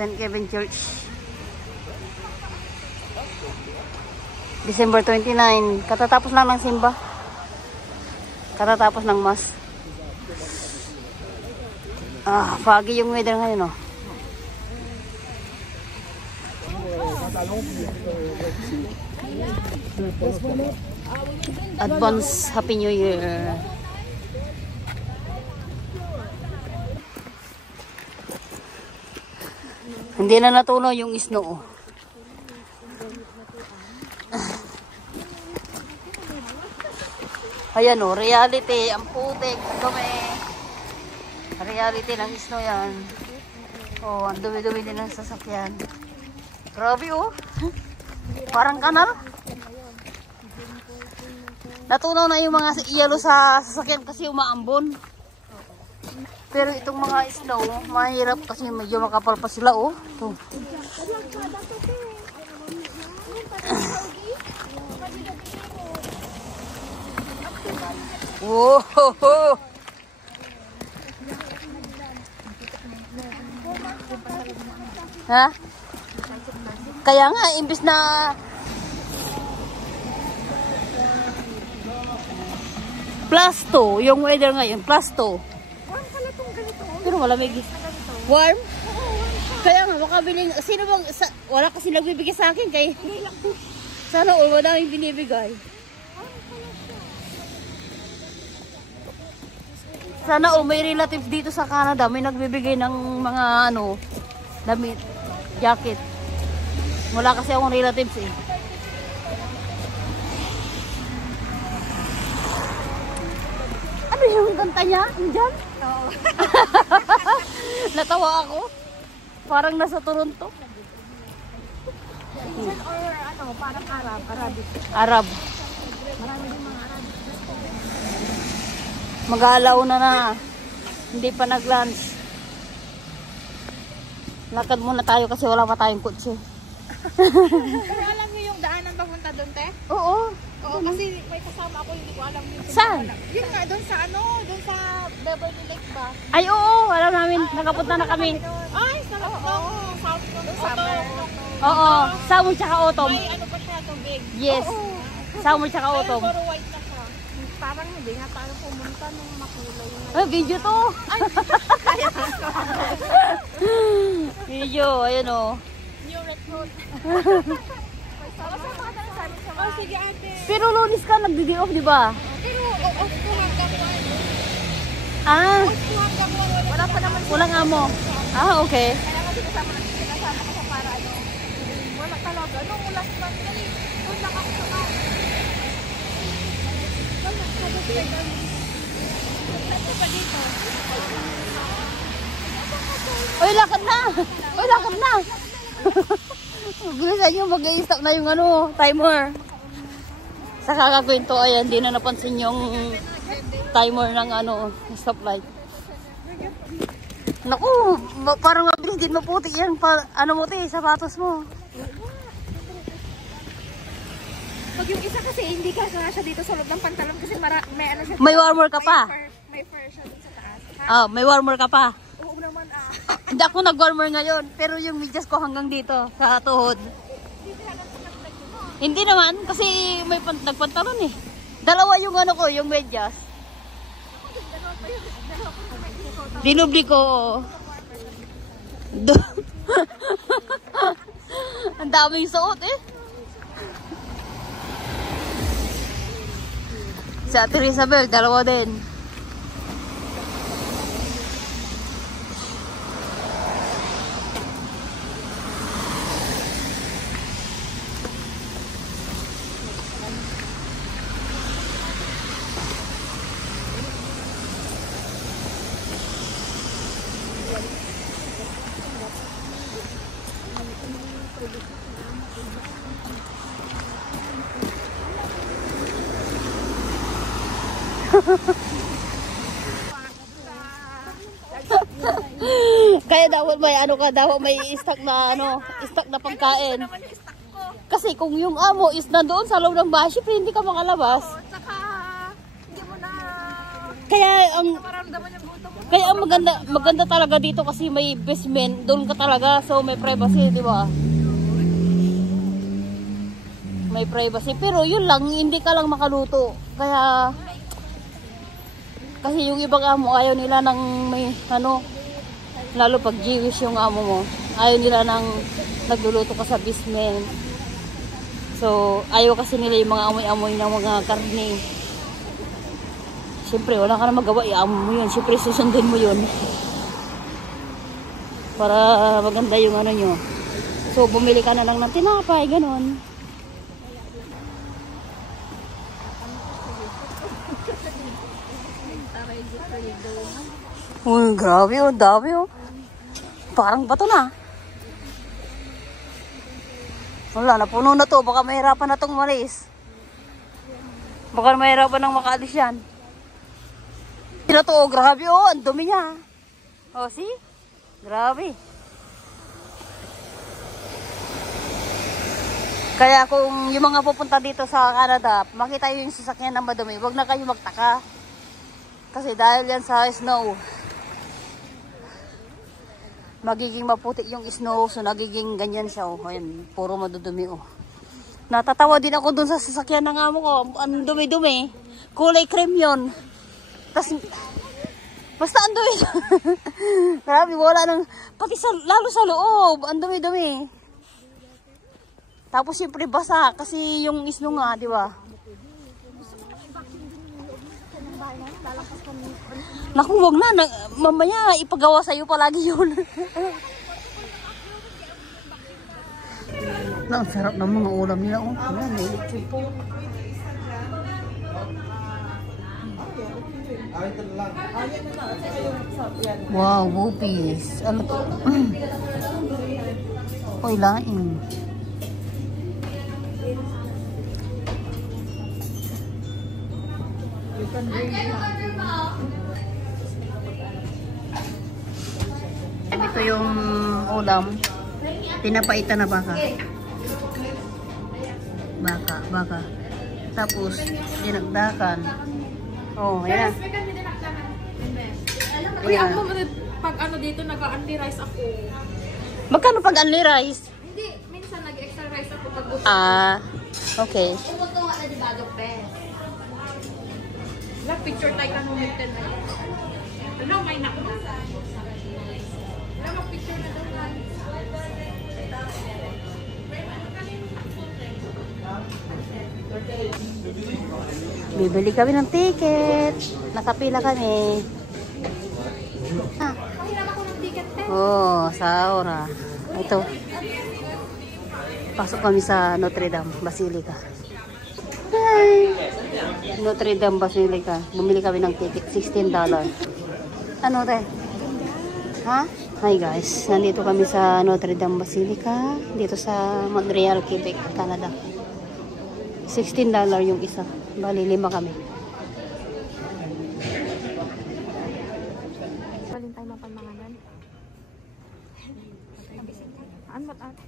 St. Kevin Church. December 29. Katatapos lang ng simba. Katatapos ng mass. Foggy yung weather ngayon, oh. Advance Happy New Year. Hindi na natunaw yung snow. Ayan, oh, reality. Ang putik. Dumi. Reality ng snow yan. Oh, ang dumi-dumi din ng sasakyan. Grabe, oh. Parang kanal. Natunaw na yung mga yelo sa sasakyan kasi umaambon. Pero itong mga snow, mahirap kasi medyo makapal pa sila, oh. Ito. Wow! Ha? Kaya nga, imbis na +2, yung weather ngayon, +2. Warm pala itong ganito. Pero malamig. Warm? Kaya nga, makabiling, sino bang, wala kasi nagbibigay sa akin kay, sana all, madaming binibigay. Sana all, may relatives dito sa Canada, may nagbibigay ng mga, damit, jacket. Wala kasi akong relatives eh. Ano yung kanta niya? Diyan? Oo. Natawa ako. Parang nasa Toronto. Asian or parang Arab? Arabic. Arab. Marami din mga Arab. Mag-aalaw na. Hindi pa nag-lunch. Lakad muna tayo kasi wala pa tayong kutsi. Pero alam niyo yung daanan papunta doon, te? Oo. Oo, kasi may kasama ako, hindi ko alam yung Saan? Yun nga, doon sa doon sa Beverly Lakes ba? Ay, oo. Alam namin. Nakapunta na kami. Ay, sarap doon. South doon. Oo. Summer tsaka autumn. May ano pa siya, tubig. Yes. Summer tsaka autumn. Pero white na siya. Parang hindi nga tayo pumunta nung makulay na. Ay, video to. Video. Ayun o. New record. Oh, sige ate. Pero Lunes ka nagdi-day off, di ba? Pero off ko hanggang 1. Ah. Off ko hanggang 1. Wala pa naman. Walang amo. Ah, okay. Kaya nga sinasama ko sa para wala talaga. Nung last month kasi, doon lang ako sa car. Wala, sabay pa dito. Uy, lakad na! Uy, lakad na! Bilisan nyo, mag-i-stop na yung timer. Sa kakakwento, ayan, di na napansin yung timer ng stoplight. Naku, parang mabilis din maputi yan. Sapatos mo. Pag yung isa kasi, hindi ka siya dito sa loob ng pantalon kasi may ano siya. May warmer ka pa? May fur siya dun sa taas. Ah, may warmer ka pa? Oo naman Hindi ako nag-warmer ngayon, pero yung medyas ko hanggang dito, sa tuhod. Hindi naman, kasi may nagpantalon eh. Dalawa yung yung medyas. Dinubli ko. Ang daming suot eh. Si Ate Isabel, dalawa din. Kaya dapat may dapat may stock na pagkain. Kasi kung yung amo is nandoon sa loob ng bahay, syempre hindi ka makalabas. Tsaka, hindi mo na kaya ang maramdaman yung gutom mo. Kaya ang maganda talaga dito kasi may basement, doon ka talaga, so may privacy, di ba? May privacy, pero yun lang, hindi ka lang makaluto. Kaya, kasi yung ibang amo, ayaw nila ng may, ano, lalo pag Jewish yung amo mo, ayaw nila ng nagluluto ka sa basement. So, ayaw kasi nila yung mga amoy-amoy ng mga karne. Siyempre, wala ka na magawa, i-amo mo yun. Siyempre, susundin mo yun. Para maganda yung ano nyo. So, bumili ka na lang ng tinapay, ganon. Uy, grabe oh, dami oh. Parang bato na. Wala, napuno na to. Baka mahirapan na tong malis. Baka mahirapan nang makaalis yan. Ito to, oh, grabe oh, ang dumi niya. Oh, see? Grabe. Kaya kung yung mga pupunta dito sa Canada, makita yung sasakyan na madumi, huwag na kayo magtaka. Kasi dahil yan sa snow, magiging maputi yung snow, so nagiging ganyan siya. Oh, ayan, puro madudumi oh. Natatawa din ako dun sa sasakyan ng amo ko. Ang dumi-dumi. Kulay cream yun. Tas, basta ang dumi. Grabe, wala nang, pati sa, lalo sa loob, ang dumi-dumi. Tapos siyempre basa, kasi yung snow nga, di ba? Naku, wag na, mamaya ipagawa sa'yo palagi yun. Ang sarap ng mga ulam nila. Oh, ayan, may lechon po. Wow, bupis. Ano to? Oy, laing. Ito yung ulam. Pinapaitan na baka. Baka. Tapos, dinagdakan. Oh, ayan. Uy, ako pag ano dito, nag-unli rice ako. Magkano pag unli rice? Hindi, minsan nag-extra rice ako pag gusto. Ah, okay. Pumunta nga na di bagong pes. Wala, picture tayo ka nung minten na yun. Wala, may nakuha. Wala, mag-picture na daw nga. Bibili kami ng ticket. Nakapila kami. Ah. Pahiram ako ng ticket, te. Oh, sa Aura. Ito. Pasok kami sa Notre Dame Basilica. Hi! Notre Dame Basilica. Bumili kami ng ticket. $16. Ano, te? Ha? Hi guys. Nandito kami sa Notre Dame Basilica. Dito sa Montreal, Quebec, Canada. $16 yung isa. Bali, 5 kami. Balin tayo mapamanganan. Ano ba ate?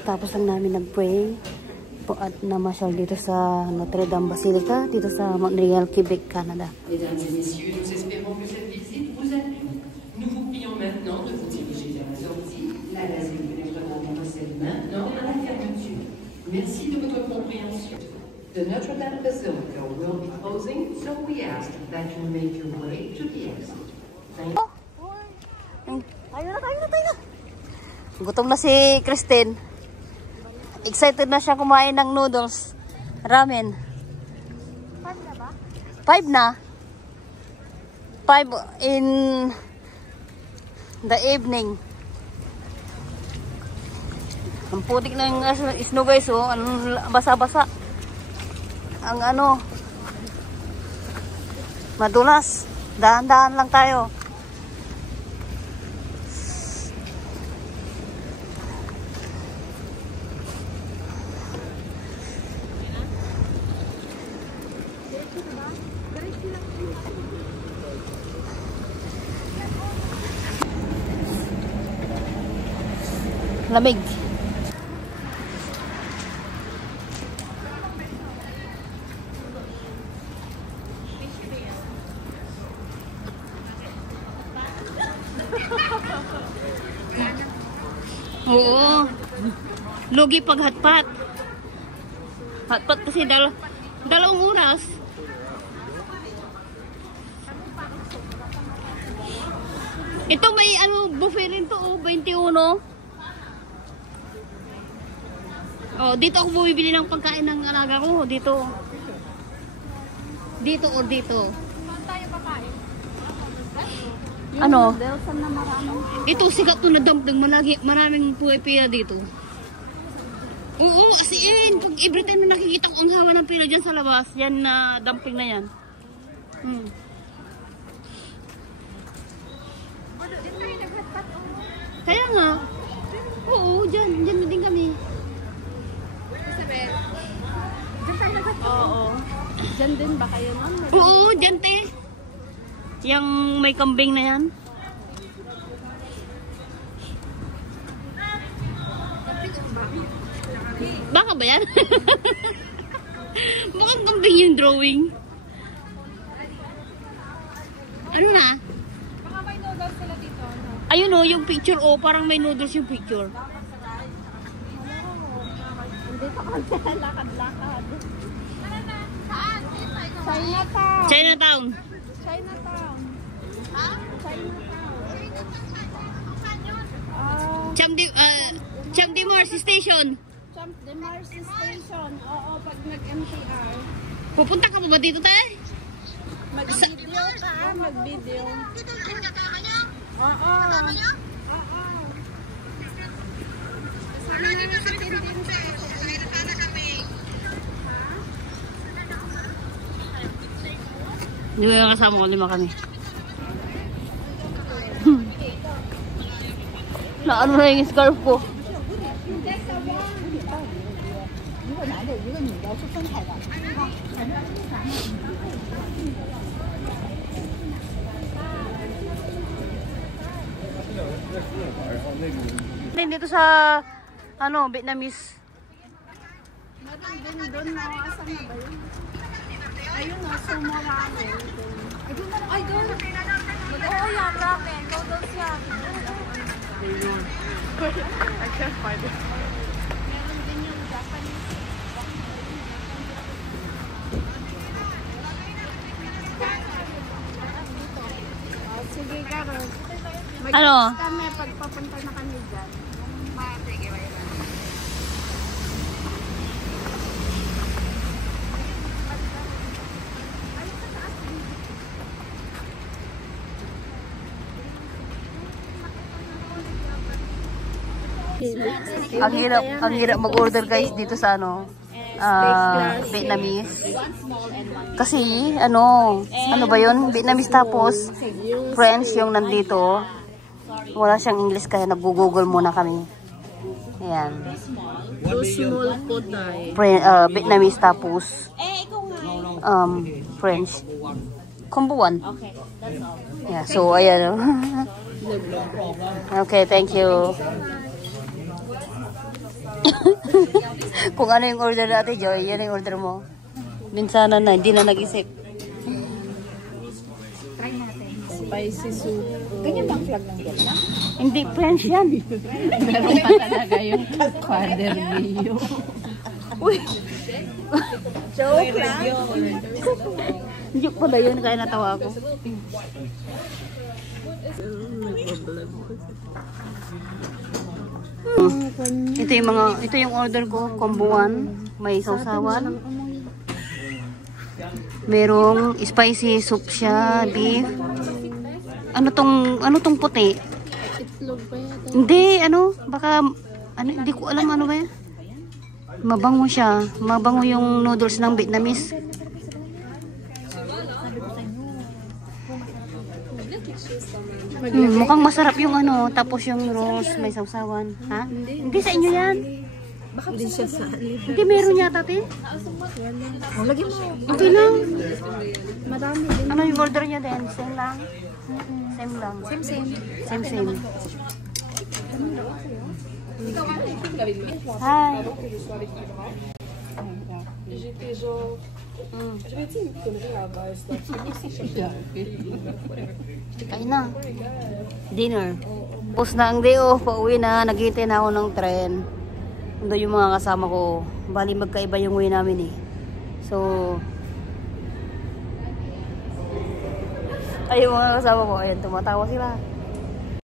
Tapos lang namin nag-pray at namasyal dito sa Notre Dame Basilica, dito sa Montreal, Quebec, Canada. Mesdames et messieurs, nous espérons que cette visite vous a plu. Nous vous prions maintenant de vous diriger vers la sortie. La laser de Notre-Dame procède maintenant à la fermeture. Merci de votre compréhension. The Notre-Dame Basilica will be closing, so we ask that you make your way to the exit. Thank you. Tayo na. Gutom na si Christine. Excited na siya kumain ng noodles. Ramen. 5 na ba? 5 na. 5 in the evening. Ang putik ng snow guys, oh. Ang basa-basa. Ang ano. Madulas. Dahan-dahan lang tayo. Lamig. Oo. Lugi pag hatpat. Hatpat kasi dalawang oras. Ito may ano buffet rin to, oh, 21. Oh, dito ako bumibili ng pagkain ng alaga ko. Dito. Dito o dito. Saan tayo kakain? Ano? Delson na maraming. Ito, sikat to na dumpling. Maraming puwi-pila dito. Oo, as in. Pag every time na nakikita ko ang hawa ng pila dyan sa labas, yan na dumpling na yan. Hmm. Kaya nga. Oo, dyan. Dyan na din kami. Diyan tayo nagkakaroon? Oo. Diyan din ba kayo nun? Oo, dyan te. Yang may kambing na yan. Baka ba yan? Mukhang kambing yung drawing. Ano na? Baka may noodles sila dito. No? Ayun o, yung picture o. Parang may noodles yung picture. Dito ka lakad-lakad. Saan? Chinatown. Chinatown. Chinatown. Ha? Champ de Mars Station. Champ de Mars Station. Oo, pag nag-MTR. Pupunta ka pa ba dito tayo? Mag-video ka, mag-video. Oo. Hindi mo yung kasama ko, 5 kami. Na ano na yung scarf ko? Dito sa ano, Vietnamese. Meron din doon na asan na ba yun? Ayun na, sumo ramen. Ay, doon. Oo, yan, ramen. Noodles yan. I can't find it. Meron din yung Japanese. Oh, sige, Karol. Ano? Kami, pagpapunta na kami dyan. Sige, Ang hirap mag-order guys dito sa ano, Vietnamese. Kasi ano ba yun? Vietnamese tapos French yung nandito. Wala siyang English kaya nag-google muna kami. Ayan. Vietnamese tapos French. Combo 1. Yeah, so ayan. Okay, thank you. Kung ano yung order natin, Joy, yan yung order mo. Minsanan na, hindi na nag-isip. Try natin. Spicy soup. Ganyan bang flag ng Vietnam? Hindi, French yan. Meron pa talaga yung Father Dio. Uy! Joke lang. Joke pala yun, kaya natawa ako. Ito yung order ko, combo 1, may sausawan. Merong spicy soup siya, beef. Ano tong puti? Itlog pa yata. Hindi, baka hindi ko alam ano ba yan. Mabango siya. Mabango yung noodles ng Vietnamese. Mukhang masarap yung tapos yung rolls may sausawan. Ha? Hindi sa inyo yan. Baka hindi siya sa alib. Hindi meron yata, te. Oh, lagi mo. Okay lang. Marami din. Ano yung order niya din? Same lang? Same lang. Same. Same. Hi. J'étais genre. J'avais dit une connerie à la base. Kain na. Dinner. Tapos na ang day off. Pauwi na. Naghihintay na ako ng tren. Ando yung mga kasama ko. Bali magkaiba yung way namin eh. So, ay yung mga kasama ko. Ayan, tumatawa sila.